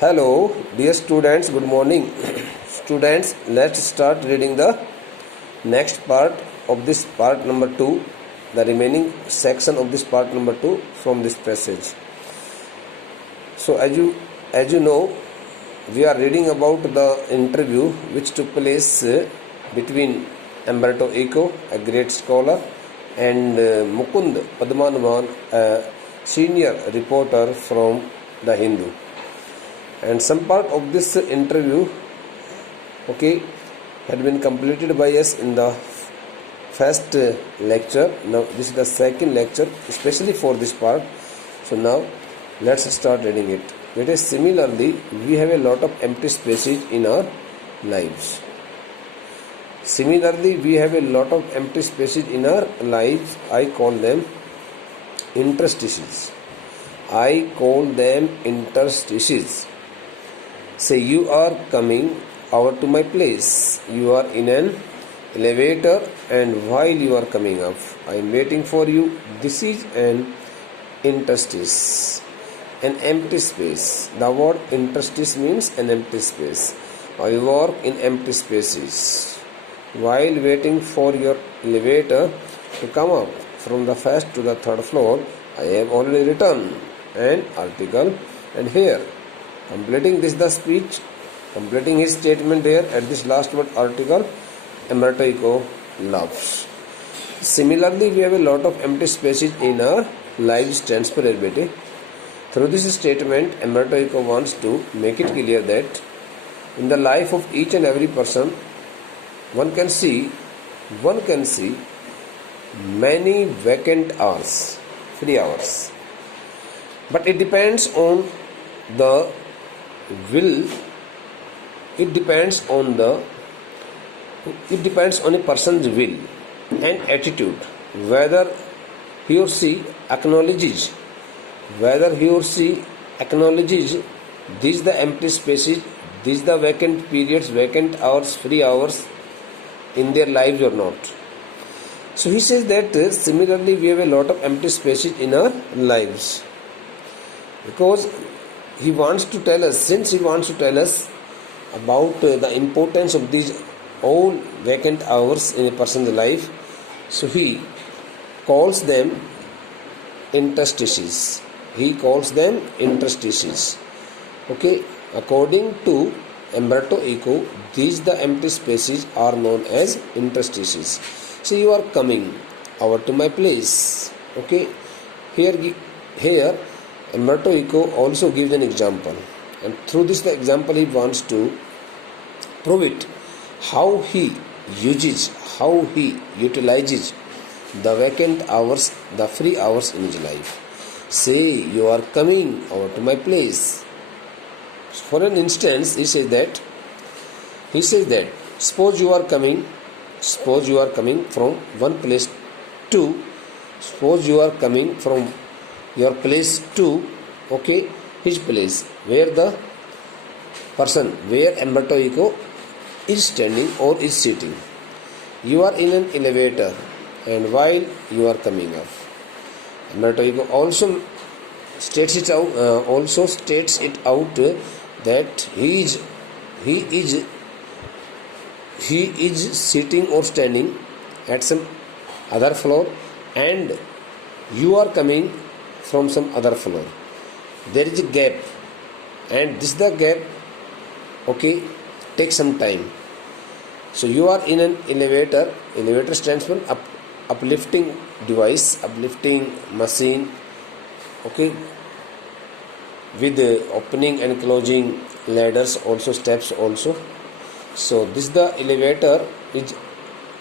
Hello, dear students, good morning. Students, let's start reading the next part of this part number 2, the remaining section of this part number 2 from this passage. So, as you know, we are reading about the interview which took place between Umberto Eco, a great scholar, and Mukund Padmanabhan, a senior reporter from the Hindu. And some part of this interview had been completed by us in the first lecture. Now this is the second lecture especially for this part. So now let's start reading it. It is similarly we have a lot of empty spaces in our lives. Similarly we have a lot of empty spaces in our lives. I call them interstices. I call them interstices. Say you are coming over to my place. You are in an elevator, and while you are coming up, I am waiting for you. This is an interstice, an empty space. The word interstice means an empty space. I work in empty spaces. While waiting for your elevator to come up from the first to the third floor, I have already written an article, and here completing this the speech, completing his statement here at this last word article, Umberto Eco loves. Similarly, we have a lot of empty spaces in our lives transferability. Through this statement, Umberto Eco wants to make it clear that in the life of each and every person, one can see many vacant hours, free hours. But it depends on the will, it depends on a person's will and attitude, whether he or she acknowledges these the empty spaces, these the vacant periods, vacant hours, free hours in their lives or not. So he says that similarly we have a lot of empty spaces in our lives, because he wants to tell us about the importance of these all vacant hours in a person's life. So he calls them interstices. According to Umberto Eco, these the empty spaces are known as interstices. So you are coming over to my place. Here Umberto Eco also gives an example, and through this the example he wants to prove it, how he utilizes the vacant hours, the free hours in his life. Say you are coming over to my place. For an instance, he says that suppose you are coming from one place to, suppose you are coming from your place to his place, where the person, where Umberto Eco is standing or is sitting. You are in an elevator, and while you are coming up, Umberto Eco also states it out that he is sitting or standing at some other floor, and you are coming from some other floor. There is a gap, and this the gap takes some time. So you are in an elevator stands for uplifting device, uplifting machine, with opening and closing ladders, also steps also. So this the elevator is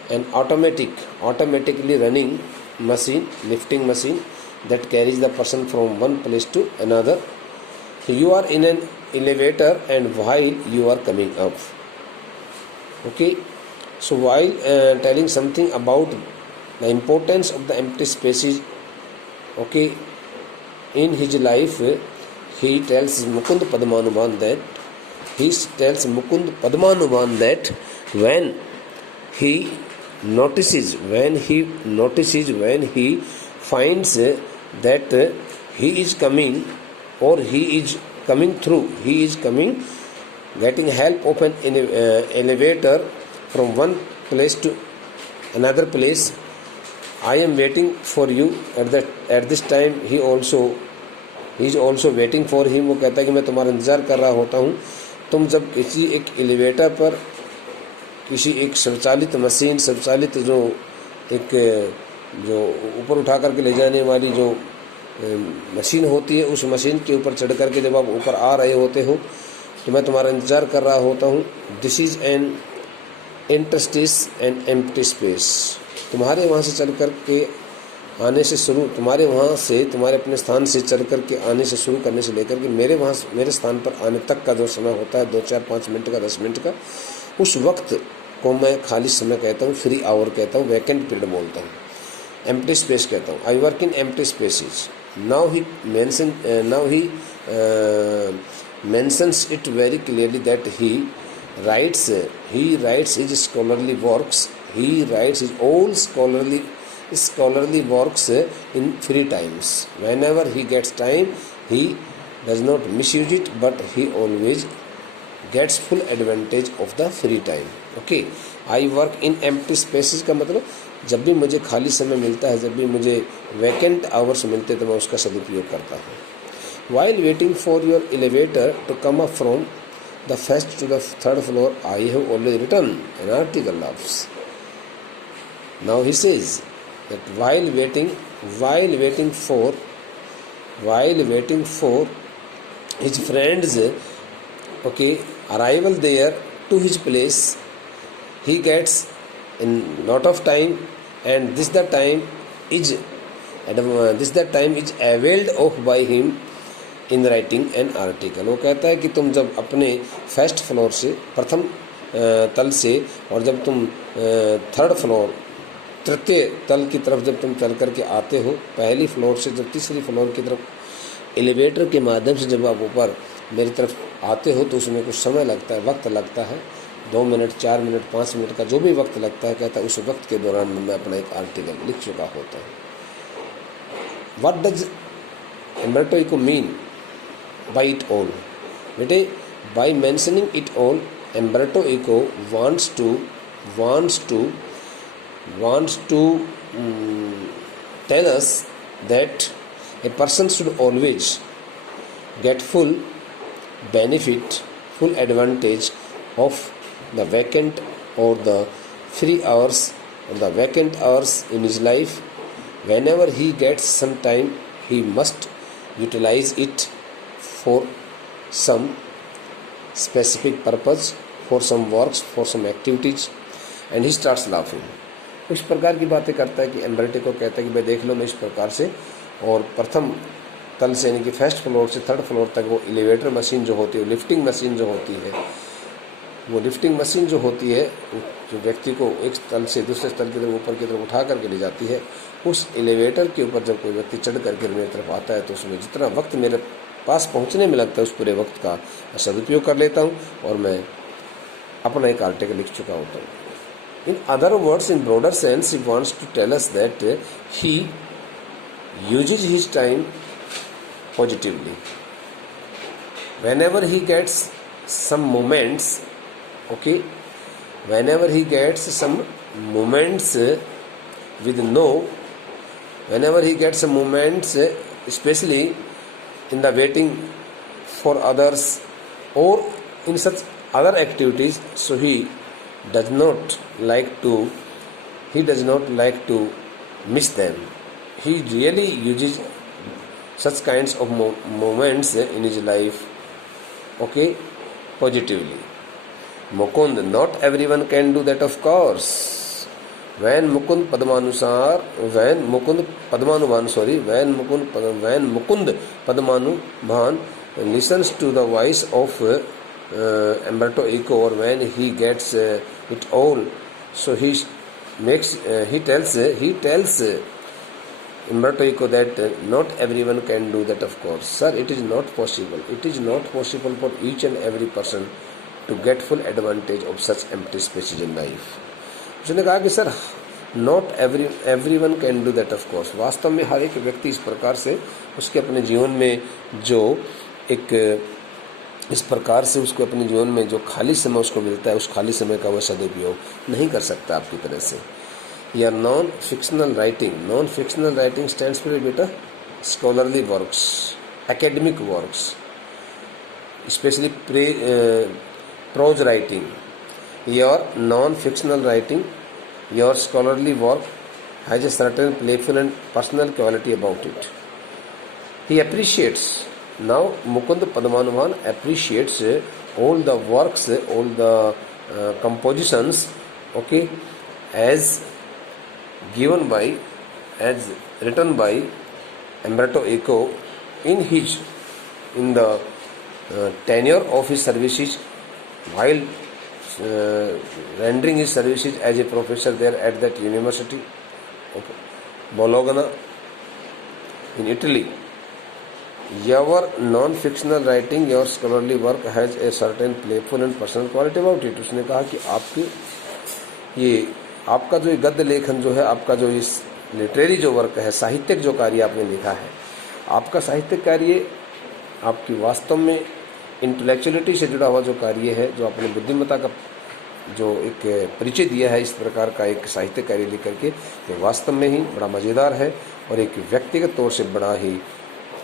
an automatically running machine, lifting machine, that carries the person from one place to another. So you are in an elevator, and while you are coming up. So while telling something about the importance of the empty spaces in his life, he tells Mukund Padmanabhan that when he finds that he is coming or he is coming through. He is coming, getting help of an elevator from one place to another place. I am waiting for you at this time. He is also waiting for him. वो कहता है कि मैं तुम्हारा इंतज़ार कर रहा होता हूँ. तुम जब किसी एक एलिवेटर पर, किसी एक स्वचालित मशीन, स्वचालित जो ऊपर उठा करके ले जाने वाली जो मशीन होती है, उस मशीन के ऊपर चढ़ करके जब आप ऊपर आ रहे होते हो तो मैं तुम्हारा इंतज़ार कर रहा होता हूँ. This is an interstice and empty space. तुम्हारे वहाँ से चल कर के आने से शुरू, तुम्हारे वहाँ से, तुम्हारे अपने स्थान से चल कर के आने से शुरू करने से लेकर के मेरे स्थान पर आने तक का जो समय होता है, 2, 4, 5 मिनट का, 10 मिनट का, उस वक्त को मैं खाली समय कहता हूँ, फ्री आवर कहता हूँ, वैकेंट पीरियड बोलता हूँ, एम्प्टी स्पेस कहता हूँ. I work in empty spaces. Now he mentions it very clearly that he writes his scholarly works. He writes his all scholarly works in free times. Whenever he gets time, he does not misuse it, but he always gets full advantage of the free time. Okay, I work in empty spaces का मतलब जब भी मुझे खाली समय मिलता है, जब भी मुझे वैकेंट आवर्स मिलते हैं तो मैं उसका सदुपयोग करता हूँ. While waiting for your elevator to come up from the first to the third floor, I have already written an article. Now he says that while waiting for his friends, arrival there to his place, he gets a lot of time, and this the time is availed of by him in writing an article. वो कहता है कि तुम जब अपने first floor से, प्रथम तल से, और जब तुम थर्ड फ्लोर, तृतीय तल की तरफ जब तुम चल करके आते हो, पहली फ्लोर से जब तीसरी फ्लोर की तरफ एलिवेटर के माध्यम से जब आप ऊपर मेरी तरफ आते हो तो उसमें कुछ समय लगता है, वक्त लगता है, 2 मिनट, 4 मिनट, 5 मिनट का जो भी वक्त लगता है. कहता है उस वक्त के दौरान मैं अपना एक आर्टिकल लिख चुका होता हूँ. What does Umberto Eco mean by it all? बेटे, by mentioning it all, Umberto Eco wants to tell us that a person should always get full benefit, full advantage of the vacant or the free hours or the vacant hours in his life. Whenever he gets some time, he must utilize it for some specific purpose, for some works, for some activities. And he starts laughing. इस प्रकार की बातें करता है कि एम्बर्टो को कहता है कि भाई देख लो, मैं इस प्रकार से, और प्रथम तल से यानी कि फर्स्ट फ्लोर से थर्ड फ्लोर तक वो एलिवेटर मशीन जो होती है, लिफ्टिंग मशीन जो होती है, वो लिफ्टिंग मशीन जो होती है जो व्यक्ति को एक तल से दूसरे तल की तरफ, ऊपर की तरफ उठा करके ले जाती है, उस एलिवेटर के ऊपर जब कोई व्यक्ति चढ़ करके मेरी तरफ आता है तो उसमें जितना वक्त मेरे पास पहुंचने में लगता है उस पूरे वक्त का सदुपयोग कर लेता हूं और मैं अपना एक आर्टिकल लिख चुका होता हूँ. In other words, in broader sense, he wants to tell us that he uses his time positively. whenever he gets some moments, whenever he gets some moments whenever he gets some moments, especially in the waiting for others or in such other activities, so he does not like to miss them. He really uses such kinds of moments in his life, positively. Mukund, not everyone can do that, of course. When Mukund Padmanubhan listens to the voice of Umberto Eco, or when he gets it all, so he tells Umberto Eco that not everyone can do that, of course. Sir, it is not possible. It is not possible for each and every person to get full advantage of such empty spaces in life. उसने कहा कि sir not everyone can do that, of course. वास्तव में हर एक व्यक्ति इस प्रकार से उसके अपने जीवन में जो एक इस प्रकार से उसको अपने जीवन में जो खाली समय उसको मिलता है, उस खाली समय का वह सदुपयोग नहीं कर सकता आपकी तरह से। या non fictional writing, non fictional writing stands for बेटा scholarly works, academic works, specially prose writing. Your non-fictional writing, your scholarly work has a certain playful and personal quality about it. He appreciates. Now Mukund Padmanabhan appreciates all the works, all the compositions, okay, as given by, as written by Umberto Eco in the tenure of his services while rendering his services as a professor there at that University of Bologna in Italy. Your non-fictional writing, your scholarly work has a certain playful and personal quality about it. उसने कहा कि आपका जो गद्य लेखन जो है, आपका जो इस लिटरेरी जो वर्क है, साहित्यिक जो कार्य आपने लिखा है, आपका साहित्यिक कार्य आपकी वास्तव में इंटेलेक्चुअलिटी से जुड़ा हुआ जो कार्य है, जो आपने बुद्धिमत्ता का जो एक परिचय दिया है इस प्रकार का एक साहित्यिक कार्य लिख करके, ये वास्तव में ही बड़ा मज़ेदार है और एक व्यक्तिगत तौर से बड़ा ही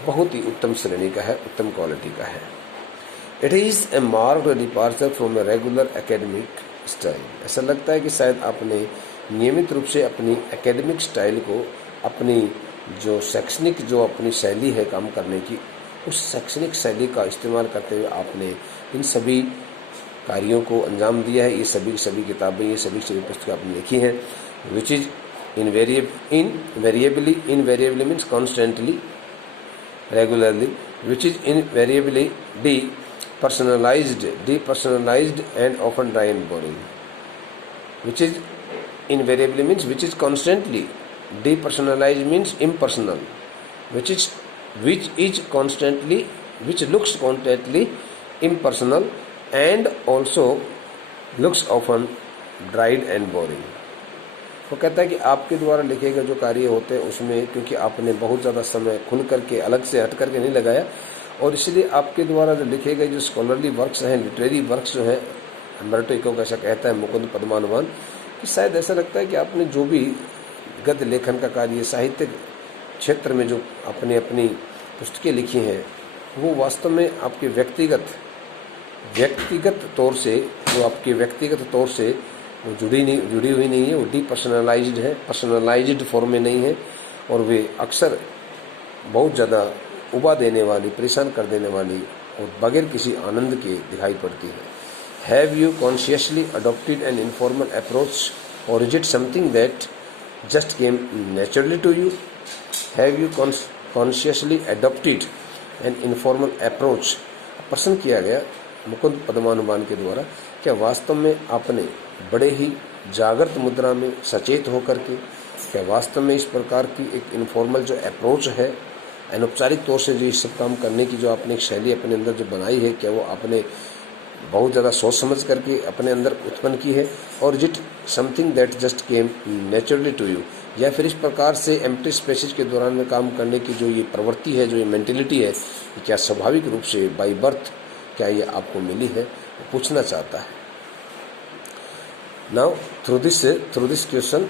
बहुत ही उत्तम श्रेणी का है, उत्तम क्वालिटी का है। It is a marked departure from a regular academic style. ऐसा लगता है कि शायद आपने नियमित रूप से अपनी एकेडमिक स्टाइल को, अपनी जो शैक्षणिक जो अपनी शैली है काम करने की, उस शैक्षणिक शैली का इस्तेमाल करते हुए आपने इन सभी कार्यों को अंजाम दिया है। ये सभी किताबें, ये सभी पुस्तकें आपने लिखी हैं। Which is invariably means constantly, regularly, which is invariably depersonalized and often dry and boring. Which is invariably means which is constantly, depersonalized means impersonal, which looks constantly impersonal and also looks often dried and boring. वो कहता है कि आपके द्वारा लिखे गए जो कार्य होते हैं उसमें क्योंकि आपने बहुत ज़्यादा समय खुल करके अलग से हट करके नहीं लगाया, और इसलिए आपके द्वारा जो लिखे गए जो स्कॉलरली वर्क्स हैं, लिटरेरी वर्क्स जो हैं, अम्बर्टो इको ऐसा कहता है मुकुंद पद्मानुभान, कि शायद ऐसा लगता है कि आपने जो भी गद्य लेखन का कार्य साहित्यिक क्षेत्र में जो अपनी पुस्तकें लिखी हैं, वो वास्तव में आपके व्यक्तिगत तौर से, वो आपके व्यक्तिगत तौर से वो जुड़ी हुई नहीं है, वो डीपर्सनलाइज्ड है, पर्सनलाइज्ड फॉर्म में नहीं है, और वे अक्सर बहुत ज़्यादा उबा देने वाली, परेशान कर देने वाली और बगैर किसी आनंद के दिखाई पड़ती है। Have you consciously adopted an informal approach or is it something that just came naturally to you? Have you consciously adopted an informal approach, प्रश्न किया गया मुकुंद पद्मानुभान के द्वारा, क्या वास्तव में आपने बड़े ही जागृत मुद्रा में सचेत होकर के, क्या वास्तव में इस प्रकार की एक इनफॉर्मल जो अप्रोच है, अनौपचारिक तौर से जो इस सब काम करने की जो आपने एक शैली अपने अंदर जो बनाई है, क्या वो आपने बहुत ज़्यादा सोच समझ करके अपने अंदर उत्पन्न की है? और is it something that just came naturally to you, या फिर इस प्रकार से एम्प्टी स्पेसेज के दौरान में काम करने की जो ये प्रवृत्ति है, जो ये मेंटेलिटी है, क्या स्वाभाविक रूप से बाई बर्थ क्या ये आपको मिली है? वो पूछना चाहता है। Now through this question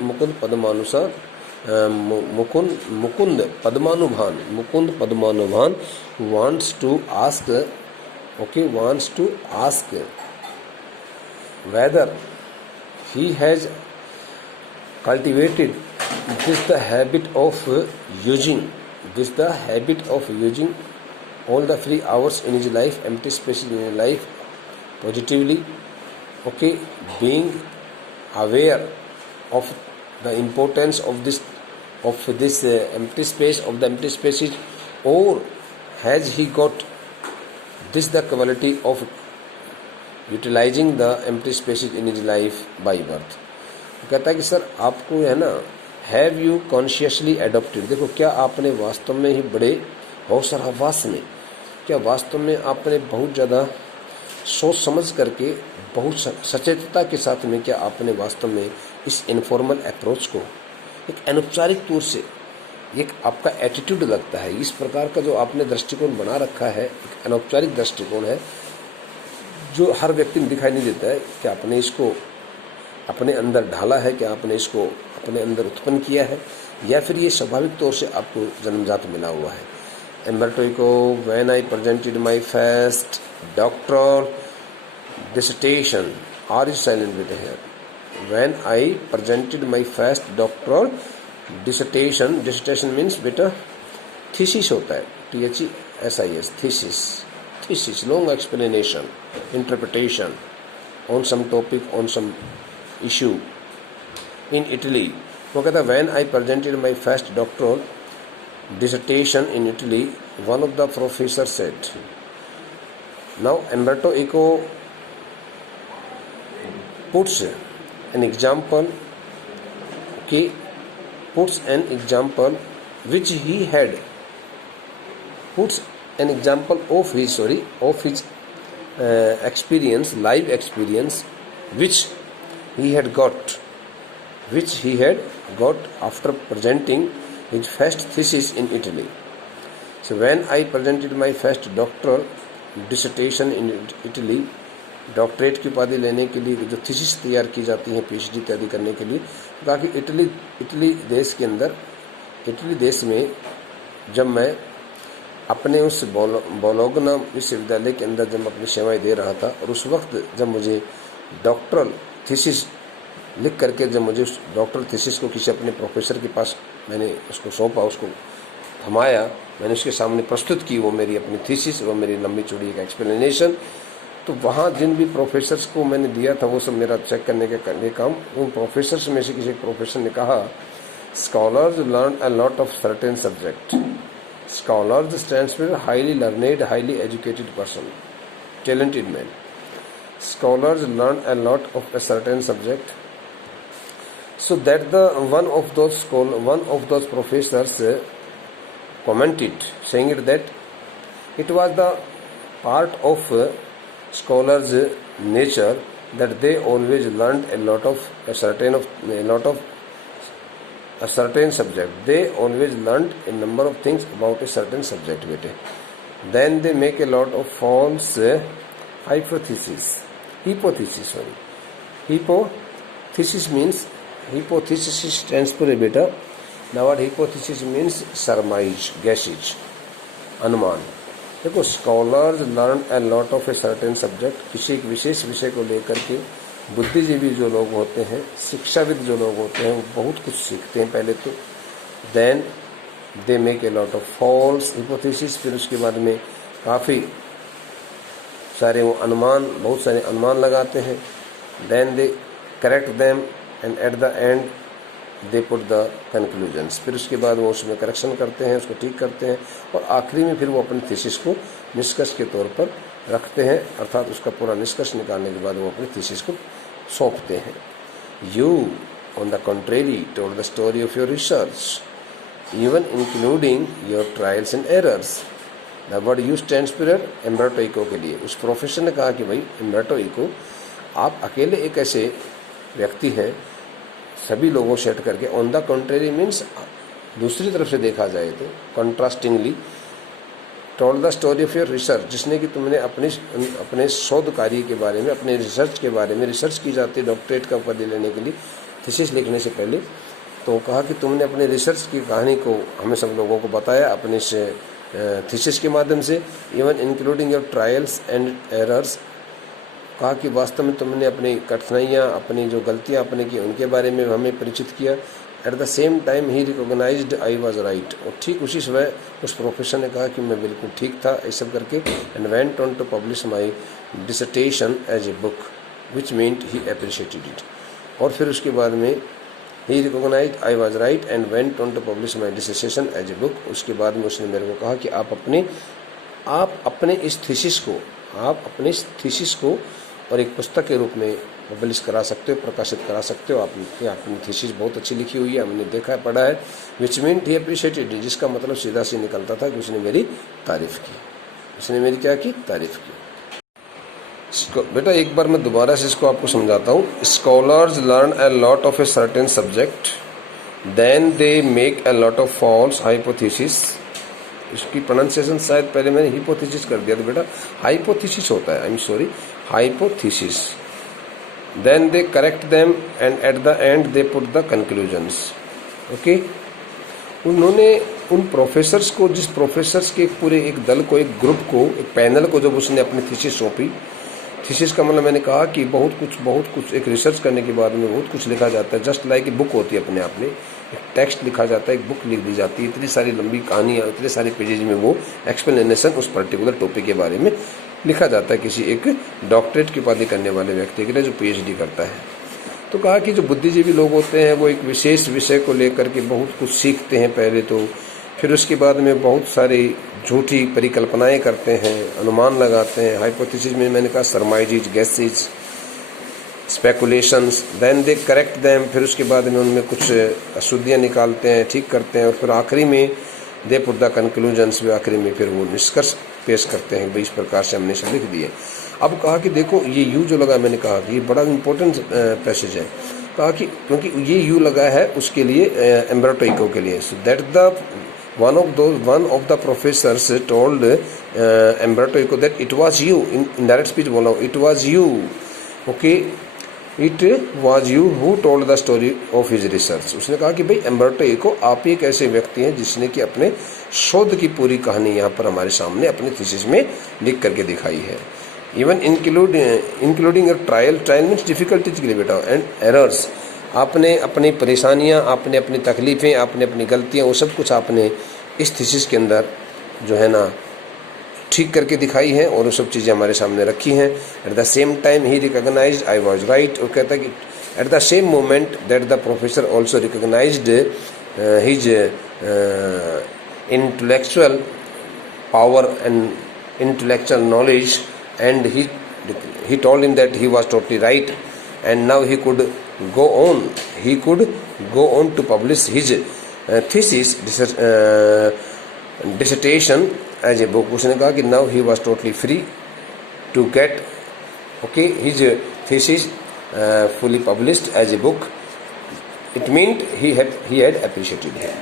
Mukund Padmanabhan wants to ask whether he has cultivated the habit of using all the free hours in his life, empty spaces in his life positively, being aware of the importance of this empty space, of the empty spaces, or has he got the quality of utilizing the empty spaces in his life by birth? कहता है कि sir आपको है ना, have you consciously adopted, देखो क्या आपने वास्तव में ही बड़े होश और हवास में, क्या वास्तव में आपने बहुत ज़्यादा सोच समझ करके, बहुत सचेतता के साथ में, क्या आपने वास्तव में इस इनफॉर्मल अप्रोच को एक अनौपचारिक तौर से एक आपका एटीट्यूड लगता है। इस प्रकार का जो आपने दृष्टिकोण बना रखा है, एक अनौपचारिक दृष्टिकोण है जो हर व्यक्ति में दिखाई नहीं देता है कि आपने इसको अपने अंदर ढाला है, कि आपने इसको अपने अंदर उत्पन्न किया है, या फिर ये स्वाभाविक तौर से आपको जन्मजात मिला हुआ है। Umberto Eco, when I presented my first doctoral dissertation, are you silent with here? When I presented my first doctoral dissertation means बेटा thesis होता है, THESIS, thesis, long explanation, interpretation on some topic, on some issue in Italy. वो कहता है when I presented my first doctoral dissertation in Italy, one of the professors said, now Umberto Eco puts an example which he had, puts an example of his experience, live experience, which he had got after presenting his first thesis in Italy. So when I presented my first doctoral dissertation in Italy, doctorate की उपाधि लेने के लिए जो thesis तैयार की जाती हैं PhD तैयारी करने के लिए, ताकि इटली देश के अंदर, इटली देश में जब मैं अपने उस बोलोगना विश्वविद्यालय के अंदर जब अपनी सेवाएं दे रहा था, और उस वक्त जब मुझे डॉक्टरल थीसिस लिख करके जब मुझे उस डॉक्टरल थीसिस को किसी अपने प्रोफेसर के पास मैंने उसको सौंपा, उसको थमाया, मैंने उसके सामने प्रस्तुत की वो मेरी अपनी थीसिस, वो मेरी लंबी चौड़ी एक एक्सप्लेनेशन, तो वहाँ जिन भी प्रोफेसर्स को मैंने दिया था वो सब मेरा चेक करने के काम, उन प्रोफेसर्स में से किसी एक प्रोफेसर ने कहा, scholars learn a lot of certain subject. Scholars stands for highly learned, highly educated person, talented man. Scholars learn a lot of a certain subject, so that the one of those professors commented, saying it that it was the part of scholars' nature that they always learned a certain subject. They always learned a number of things about a certain subject. Then they make a lot of false hypothesis. Hypothesis means, hypothesis stands for beta. Now what hypothesis means? Surmise, guesses, अनुमान. देखो, scholars learn a lot of a certain subject, किसी एक विशेष विषय को लेकर के बुद्धिजीवी जो लोग होते हैं, शिक्षाविद जो लोग होते हैं, वो बहुत कुछ सीखते हैं पहले तो. Then they make a lot of false hypothesis, फिर उसके बाद में काफ़ी सारे वो बहुत सारे अनुमान लगाते हैं. Then they correct them and at the end they put the conclusions, फिर उसके बाद वो उसमें करेक्शन करते हैं, उसको ठीक करते हैं, और आखिरी में फिर वो अपनी थीसिस को निष्कर्ष के तौर पर रखते हैं, अर्थात उसका पूरा निष्कर्ष निकालने के बाद वो अपनी थीसिस को सौंपते हैं. You on the contrary told the story of your research, even including your trials and errors. The word you stands for Umberto Eco के लिए उस प्रोफेसर ने कहा कि भाई एम्बर्टो इको, आप अकेले एक ऐसे व्यक्ति हैं, सभी लोगों से हट करके. ऑन द कंट्रेरी मीन्स दूसरी तरफ से देखा जाए तो, contrastingly, told the story of your research, जिसने कि तुमने अपने शोध कार्य के बारे में, अपने रिसर्च के बारे में, रिसर्च की जाती है डॉक्टरेट का उपाधि लेने के लिए थीसिस लिखने से पहले, तो कहा कि तुमने अपने रिसर्च की कहानी को हमें सब लोगों को बताया अपने से थीसिस के माध्यम से, even including your trials and errors. कहा कि वास्तव में तुमने अपनी कठिनाइयाँ, अपनी जो गलतियाँ अपने की, उनके बारे में हमें परिचित किया. At the same time he recognised I was right, और ठीक उसी समय उस प्रोफेसर ने कहा कि मैं बिल्कुल ठीक था, ये सब करके. And went on to publish my dissertation as a book, which meant he appreciated it. और फिर उसके बाद में ही recognised I was right and went on to publish my dissertation as a book. उसके बाद में उसने मेरे को कहा कि आप अपने इस थीसिस को और एक पुस्तक के रूप में पब्लिश करा सकते हो, प्रकाशित करा सकते हो. आपने थीसिस बहुत अच्छी लिखी हुई है, हमने देखा है, पढ़ा है. विच मीन्ट ही अप्रिशिएटेड, जिसका मतलब सीधा सी निकलता था कि उसने मेरी तारीफ की. उसने मेरी क्या की? तारीफ की. इसको बेटा एक बार मैं दोबारा से इसको आपको समझाता हूँ. Scholars learn a lot of a certain subject, then they make a lot of false hypothesis. इसकी प्रोनाउंसिएशन शायद पहले मैंने हिपोथेसिस कर दिया था बेटा, हाइपोथेसिस होता है, I am sorry, hypothesis. Then they correct them and at the end they put the conclusions. Okay, उन्होंने उन प्रोफेसर्स को, जिस प्रोफेसर्स के पूरे एक दल को, एक ग्रुप को, एक पैनल को जब उसने अपनी थीसिस सौंपी, थीसिस का मतलब मैंने कहा कि बहुत कुछ एक रिसर्च करने के बाद में बहुत कुछ लिखा जाता है, जस्ट लाइक ए बुक होती है अपने आप में, एक टेक्स्ट लिखा जाता है, एक बुक लिख दी जाती है, इतनी सारी लंबी कहानियाँ, इतने सारे पेजेज में वो एक्सप्लेनेशन उस पर्टिकुलर टॉपिक के बारे में लिखा जाता है किसी एक डॉक्टरेट की उपाधि करने वाले व्यक्ति के लिए जो PhD करता है। तो कहा कि जो बुद्धिजीवी लोग होते हैं वो एक विशेष विषय को लेकर के बहुत कुछ सीखते हैं पहले तो, फिर उसके बाद में बहुत सारी झूठी परिकल्पनाएं करते हैं, अनुमान लगाते हैं। हाइपोथेसिस में मैंने कहा surmises, guesses, speculations, then they correct them, फिर उसके बाद में उनमें कुछ अशुद्धियाँ निकालते हैं, ठीक करते हैं, और फिर आखिरी में दे पुट द कंक्लूजन्स, भी आखिरी में फिर वो निष्कर्ष पेश करते हैं भाई इस प्रकार से हमने सब लिख दिए। अब कहा कि देखो ये यू जो लगा, मैंने कहा कि ये बड़ा इंपॉर्टेंट पैसेज है। कहा कि क्योंकि ये यू लगा है उसके लिए एम्बर्टो इको के लिए, so that the one of the professors told Umberto Eco that it was you, in direct speech बोला, it was you, okay, it was you who told the story of his research. उसने कहा कि भाई एम्बर्टो eco, आप ही एक ऐसे व्यक्ति हैं जिसने कि अपने शोध की पूरी कहानी यहाँ पर हमारे सामने अपनी थीसिस में लिख करके दिखाई है। Even including trial means difficulties के लिए बेटा, एंड एरर्स, आपने अपनी परेशानियाँ, आपने अपनी तकलीफ़ें, आपने अपनी गलतियाँ, वो सब कुछ आपने इस थीसिस के अंदर जो है ना ठीक करके दिखाई है, और वो सब चीज़ें हमारे सामने रखी हैं। At the same time he recognised I was right, और कहता है कि at the same moment that the professor also recognised his intellectual power and intellectual knowledge, and he told him that he was totally right, and now he could go on to publish his thesis dissertation as a book. उसने कहा कि now he was totally free to get his thesis fully published as a book. It meant he had appreciated him.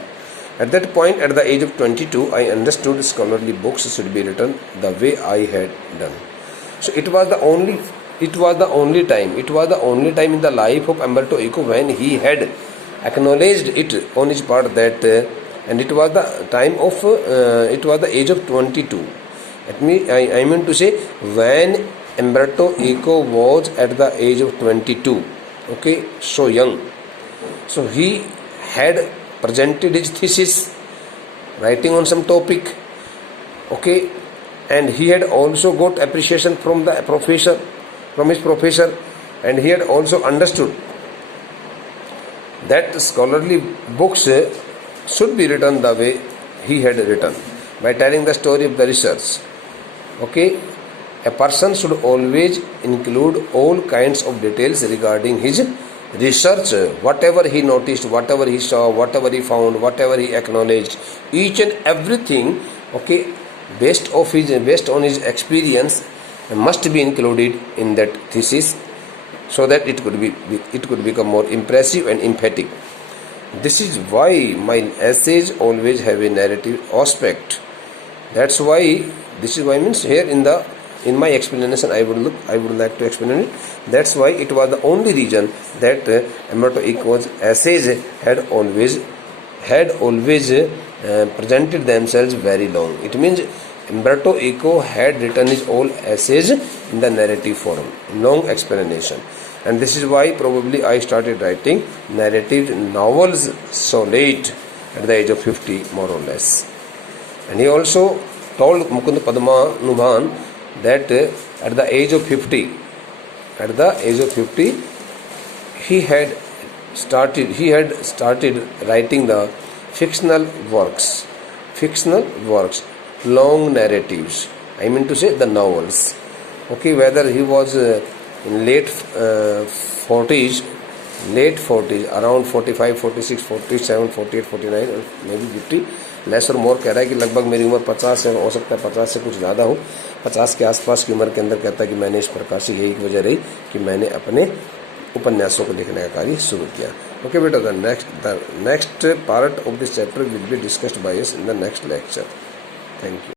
At that point, at the age of 22, I understood scholarly books should be written the way I had done. So it was the only time in the life of Umberto Eco when he had acknowledged it on his part that, and it was the time of, it was the age of 22. I mean to say, when Umberto Eco was at the age of 22, okay, so young, so he had presented his thesis, writing on some topic, okay, and he had also got appreciation from his professor, and he had also understood that scholarly books should be written the way he had written, by telling the story of the research. Okay, a person should always include all kinds of details regarding his research, whatever he noticed, whatever he saw, whatever he found, whatever he acknowledged, each and everything, okay, based on his experience, must be included in that thesis, so that it could become more impressive and emphatic. This is why my essays always have a narrative aspect. That's why, this is why means here in my explanation I would like to explain it. That's why it was the only reason that Umberto Eco's essays had always presented themselves very long. It means Umberto Eco had written his all essays in the narrative form, long explanation, and this is why probably I started writing narrative novels so late, at the age of 50 more or less. And he also told Mukund Padmanabhan that at the age of 50 he had started writing the fictional works, long narratives, I mean to say the novels. Okay, whether he was in late 40s, around 45, 46, 47, 48, 49 or maybe 50, less और मोर कह रहा है कि लगभग मेरी उम्र 50 है, हो सकता है 50 से कुछ ज़्यादा हो, 50 के आसपास की उम्र के अंदर कहता है कि मैंने इस प्रकार से, यही वजह रही कि मैंने अपने उपन्यासों को लिखने का कार्य शुरू किया। ओके बेटा, the next part of this chapter will be discussed by us in the next lecture. Thank you.